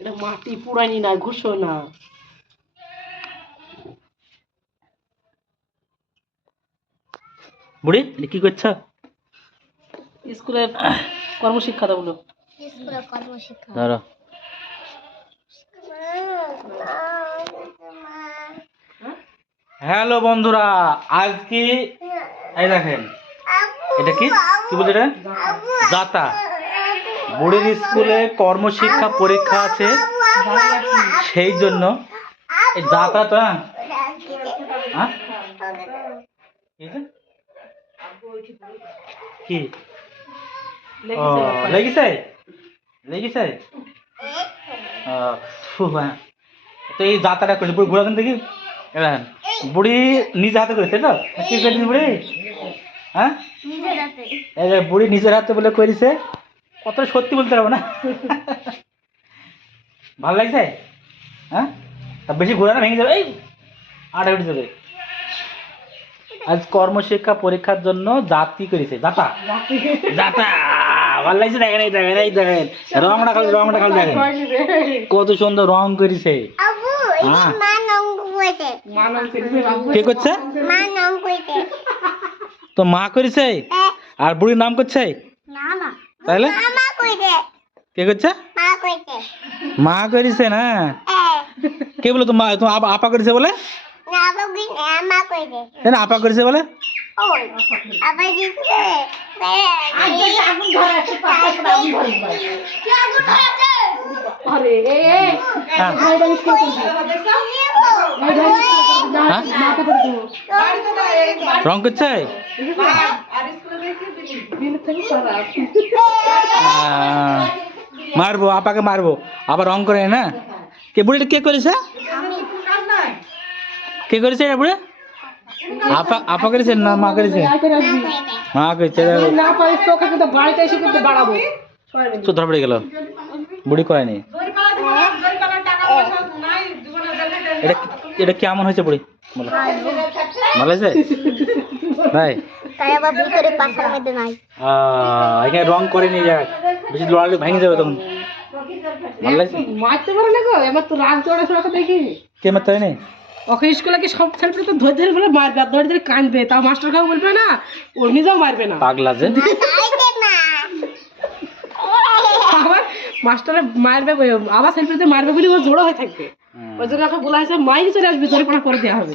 এটা মাটি পুরানি না ঘুষো না বুড়ি এটা কি করছ? স্কুলে কর্মশিক্ষা ধরো হ্যালো বন্ধুরা আজকে এই দেখেন এটা কি? কি বলছে এটা? দাতা বুড়ির স্কুলে কর্মশিক্ষা পরীক্ষা আছে সেই জন্য। এই দাতা হ্যাঁ? হ্যাঁ? কি ও লেগেছে? লেগেছে? হ্যাঁ। তো এই যাত্রাটা করেছে। বুড়ি ঘোরাবেন দেখি। এবার বুড়ি নিজে হাতে করেছে তো? কি করেছে বুড়ি? হ্যাঁ? বুড়ি নিজের হাতে বলে করেছে। কত সত্যি বলতে পারব না? ভালো লাগছে? হ্যাঁ? তা বেশি ঘোরা না ভেঙে যাবে। এই আটা উঠে যাবে আজ কর্মশিক্ষা পরীক্ষার জন্য জাতি করেছে। জাতা? জাতা। ভালো লাগছে দেখেন এই দেখেন এই দেখেন। রংটা খালি রংটা খালি দেখেন। কত সুন্দর রং করেছে। হ্যাঁ। কে করছে? মা নং কইতে তো মা করেছে? আর বুড়ির নাম করছে? না না। তাহলে? কে করছে মা করেছে না? কে বলে তো মা তোমার আপা আপা করেছে বলে? না আপা করেছে? বলে রং করছে? মারবো আপাকে মারবো। আবার রং করে না? কে বুড়িটা কে করেছে? কে করেছে এটা বুড়ি? আপা আপা করেছে না মা করেছে? মা করেছে। তো ধরা পড়ে গেল। বুড়ি করেনি এটা এটা কেমন হয়েছে বুড়ি? বলো। ভালো হয়েছে? তাই তাই আবার ভিতরে পাশার মধ্যে নাই। আহ, এখানে রং করে নিয়ে যাক। বেশি লড়ালে ভেঙে যাবে তখন। ভালো লাগছে? মারতে পারে না গো? এবার তো রাগ চড়ে চড়াকে দেখি। কে মারতে হয়নি ওকে স্কুলে কি সব ছেলেপেলে তো ধরে ধরে বলে মারবে আর ধরে ধরে কাঁদবে। তাও মাস্টার কাউ বলবে না ও নিজেও মারবে না। পাগলা যে। আবার মাস্টারে মারবে বলে- আবার মারবে বলে ও জোড়ো হয়ে থাকবে। ওই জন্য ওকে বলা হয়েছে মাইকে চলে আসবে জরিপানা করে দেওয়া হবে।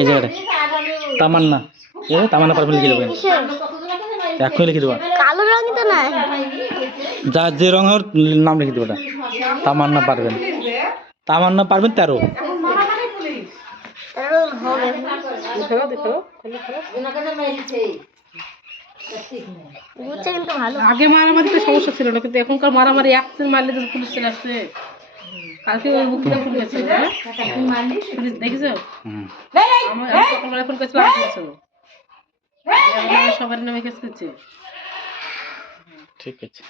এই জায়গাটা। তামান্না। এ তামান্না পারবে লিখে দেবো এখনই লিখে দেবো। কালো রঙ তো না যে রঙ হোক নাম লিখে দেবো তামান্না পারবেন। তামান্না পারবেন তেরো। হবে দেখো দেখো খালি খেলো। বুঝছে কিন্তু ভালো। আগে মারামারিতে সমস্যা ছিল না কিন্তু এখনকার মারামারি একদিন মারলে তো পুলিশ চলে আসছে কালকে ওই বুকিটা ফুল গেছে। পুলিশ দেখেছ? হুম। আমার আমি সকালবেলা ফোন করেছিলাম সবার নামে কেস করছে। ঠিক আছে।